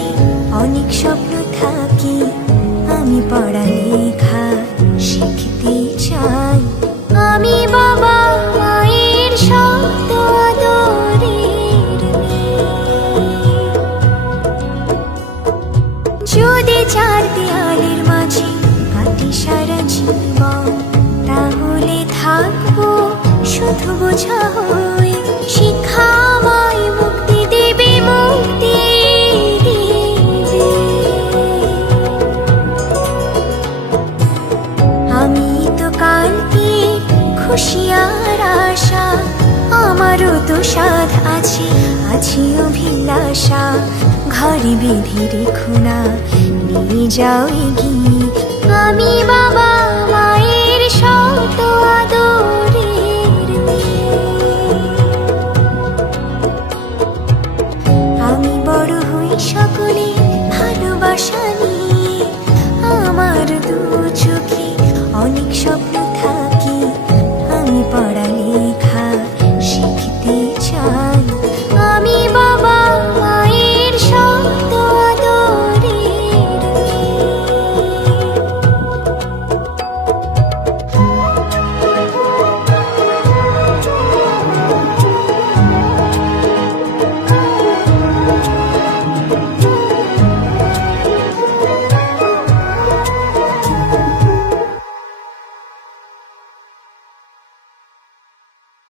চোখে অনেক স্বপ্ন থাকে, আমি পড়ালেখা শিখতে চাই। আমি বাবা মায়ের শত আদরের মেয়ে। যদি চার দেয়ালের মাঝে কাটি সারা জীবন, তাহলে থাকবো শুধু বোঝা হয়ে। শিক্ষা আমায় মুক্তি দেবে, মুক্তি দেবে। আমি তো কালকে খুশি আর আশা, আমারও তো সাধ আছে, আছে অভিলাষা। ঘরে বেঁধে রেখো না, নিয়ে যাও এগিয়ে। আমি বাবা মায়ের শত আদরের মেয়ে। আমি বড় হই সকলে